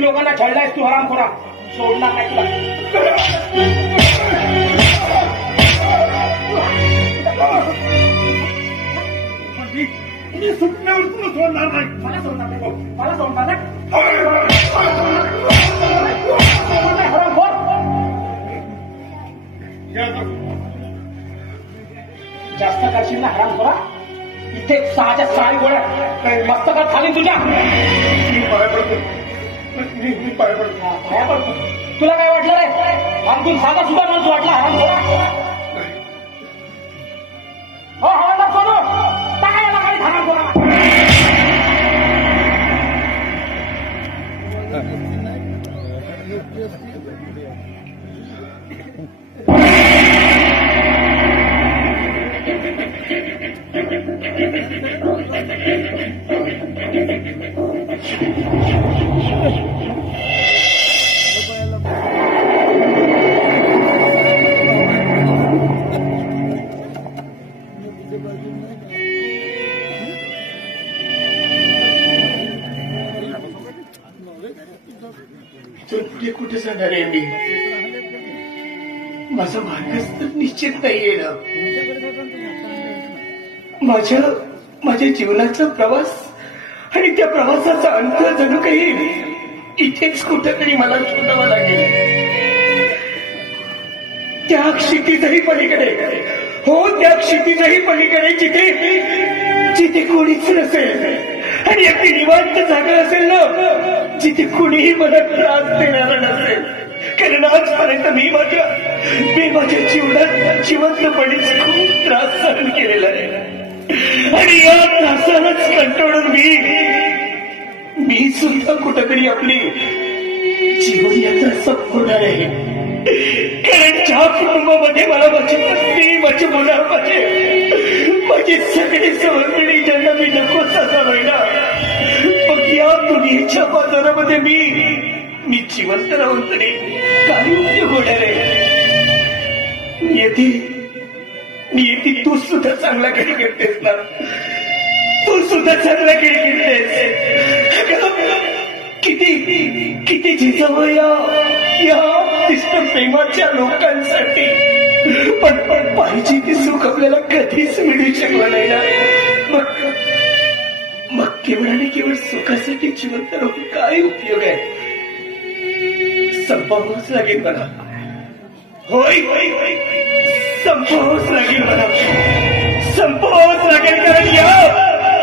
गरीब लोकांना छळलायस तू हरामखोरा. सोडणार नाही तुला. मी सुटण्यावर तुला सोडणार नाही. मला सोडणार नाही. मला सोडणार नाही. हरामखोर. जास्त करशील ना हरामखोरा. इथे 6च्या 6 गोळ्या मस्तकात खाली तुझ्या. मी पाया पडतो. तुला काय वाटलं रे? आमतून साधा सुद्धा माणूस वाटला हरामखोरा. हो हवालदार सोडू. टाका याला काही हरामखोरा. कुठे जाणार आहे मी? माझा मार्गच तर निश्चित नाहीये ना. माझ्या जीवनाचा प्रवास आणि त्या प्रवासाचा अंत जणू काही इथेच कुठेतरी मला शोधावा लागेल. त्या क्षितिजही पलीकडे. हो, त्या क्षितिजही पलीकडे जिथे कोणीच नसेल आणि अगदी निवांत जागा असेल ना, जिथे कुणीही मला त्रास देणार नसेल. कारण आजपर्यंत मी माझ्या जीवनात जिवंतपणेच खूप त्रास सहन केलेला आहे. आणि या त्रासालाच कंटाळून मी सुद्धा कुठेतरी आपली जीवनयात्रा संपवणार आहे. कारण ज्या कुटुंबामध्ये मला माझी पत्नी, माझी मुलं, माझी सगळी समजणी ज्यांना मी नकोच असा महिना, मग या दुनियेच्या बाजारामध्ये मी जिवंत राहून तरी काही उपयोग होणार आहे. नियती तू सुद्धा चांगला खेळ खेळतेस ना. तू सुद्धा चांगला खेळ खेळतेस. किती जिजावं या दिष्ट प्रेमाच्या लोकांसाठी. पण पाहिजे ते सुख आपल्याला कधीच मिळू शकलं नाही ना. मग केवळ आणि केवळ सुखासाठी जिवंत राहून काय उपयोग आहे? संपवावंच लागेल मला. होय, संपवावंच लागेल मला. संपवावंच लागेल. कारण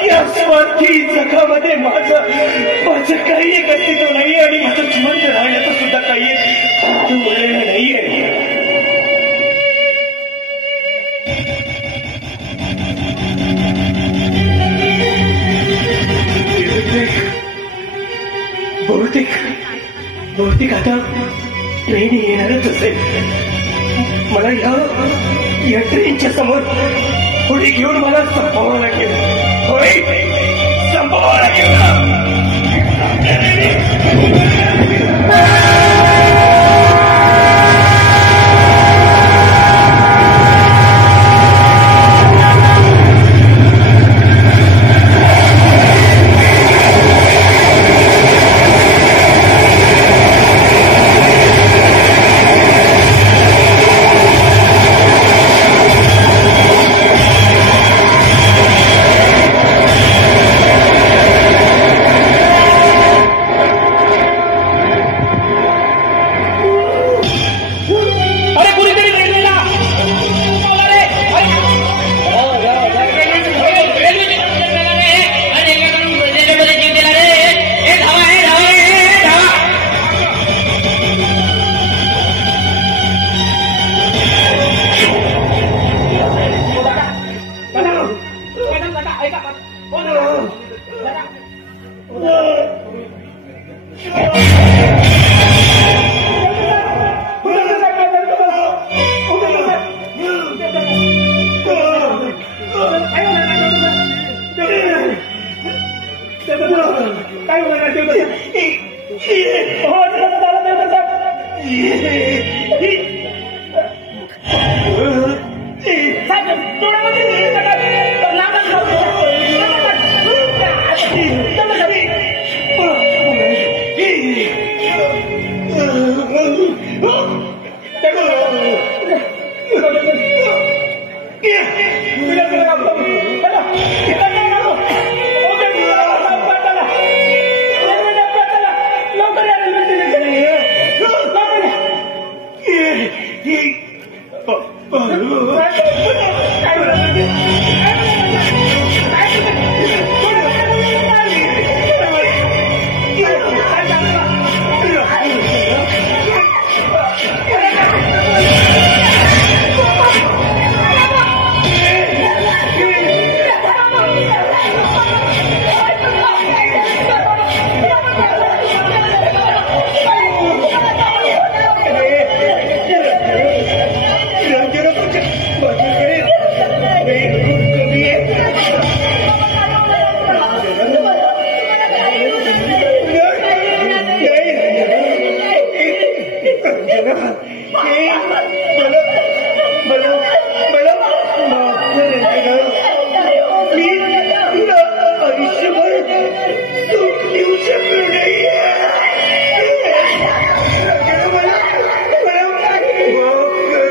या स्वार्थी जगामध्ये माझं काही एक अस्तित्व नाही आणि माझं जिवंत राहण्याचं सुद्धा काही एक उरलेलं नाहीये. बहुतेक आता ट्रेन येणारच असेल. मला या ट्रेनच्या समोर पुढे घेऊन मला संपवावं लागेल. होय, संपवावं लागेल. मला मला मला माफ कर रंजना. मी तुला आयुष्यभर सुख देऊ शकलो नाही. मला माफ कर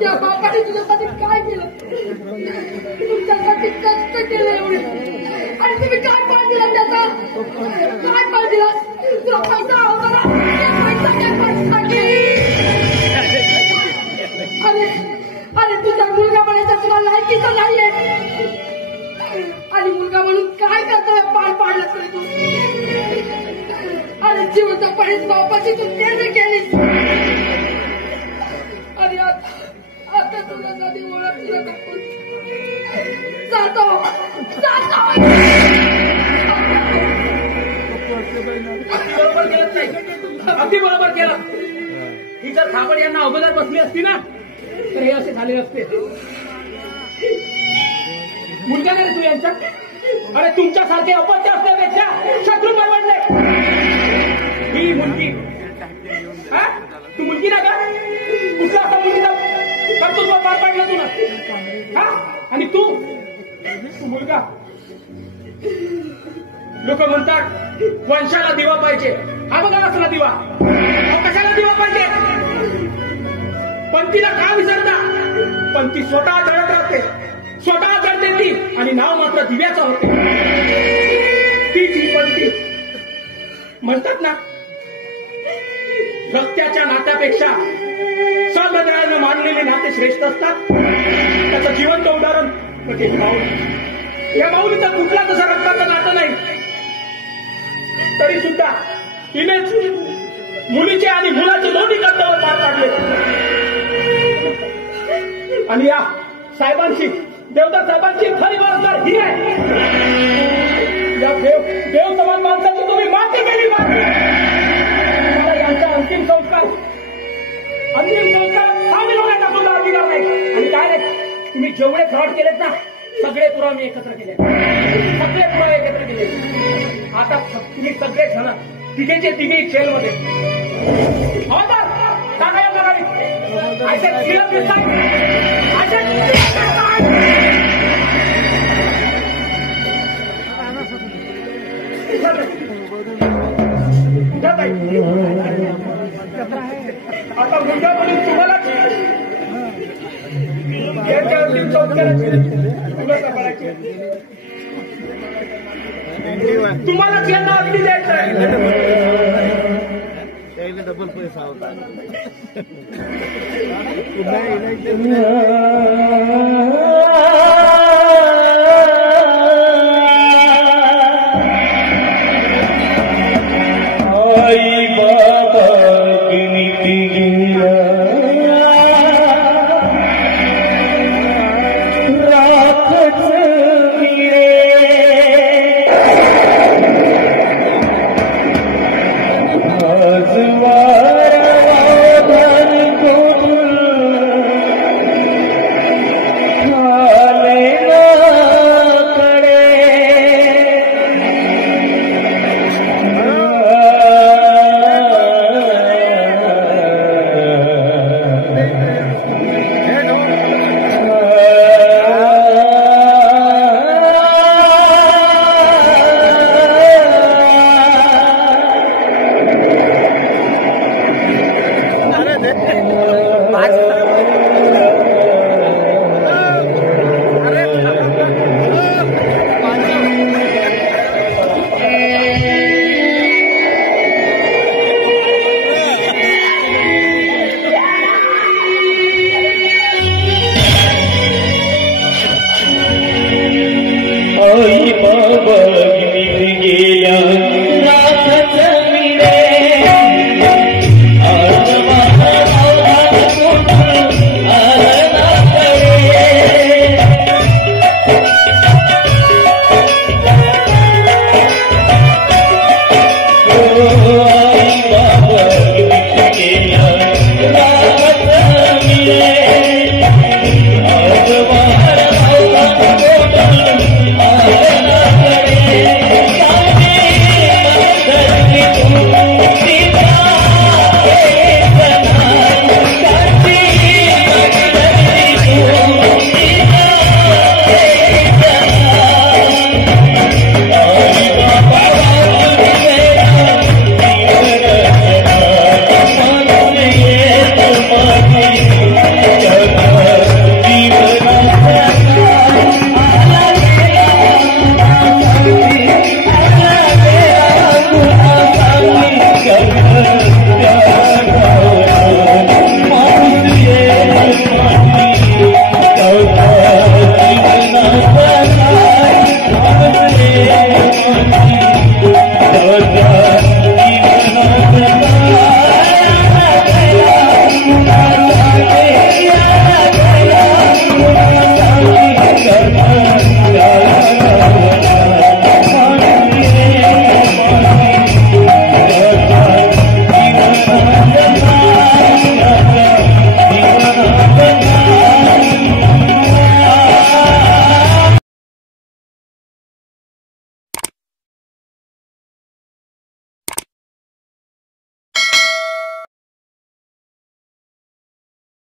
त्या बापाने तुझ्यासाठी काय केलं? तुमच्यासाठी कष्ट केलं एवढे आणि तुम्ही काय पाठ दिला त्याचा? काय पाठ दिला? तुला पैसा हवा मला पैसा काय पाठसाठी? अरे तुझा मुलगा म्हणायचा तुला लायकीचा नाहीये आणि मुलगा म्हणून काय करतोय पाठ पाडलं तरी तू? अरे जीवनपणीच बापाची तू तेढ केलीस आणि आता तुझ्यासाठी ओळख तुला टाकून जातो बरोबर केलं नाही. अगदी बरोबर केलं. ही जर थापड यांना अगोदर बसली असती ना तर हे असे झाले असते. मुलगा नाही रे तू यांच्या? अरे तुमच्यासारखे अपत्य असल्यापेक्षा शत्रू परवडले. ही मुलगी तू मुलगी ना का? कुठला असा मुलगीचा कर्तृत्व पार पाडलं तू ना? आणि तू मुलगा. लोक म्हणतात वंशाला दिवा पाहिजे. हा बघा असला दिवा. कशाला दिवा पाहिजे? पण तिला का विसरता? पण ती स्वतः जळत राहते, स्वतः जळते ती आणि नाव मात्र दिव्याचं होते. तीच ही पण ती म्हणतात ना रक्ताच्या नात्यापेक्षा सहृदयानं मानलेले नाते श्रेष्ठ असतात. त्याचं जिवंत उदाहरण म्हणजे ही माऊली. या माऊलीचा कुठला तसा रक्ताचं नातं नाही, तरी सुद्धा तिनेच मुलीचे आणि मुलाचे दोन्ही कर्तव्य पार पाडले. आणि या साहेबांची, देवदास साहेबांची खरी वरदार ही आहे. या देव समान माणसाची तुम्ही माती केली. तुम्हाला यांचा अंतिम संस्कार सामील होण्याचा सुद्धा अधिकार नाही. आणि काय नाही, तुम्ही जेवढे फ्रॉड केलेत ना, सगळे पुरावे मी एकत्र केले, सगळे पुरावे एकत्र केले. आता तुम्ही सगळे जण तिघेचे तिघे जेलमध्ये. सांगा या जगावी आता मुलगा म्हणून तुम्हाला तुम्हालाच यांना अग्नी द्यायचं आहे. डबल पैसा होता. आई बाबा की नीति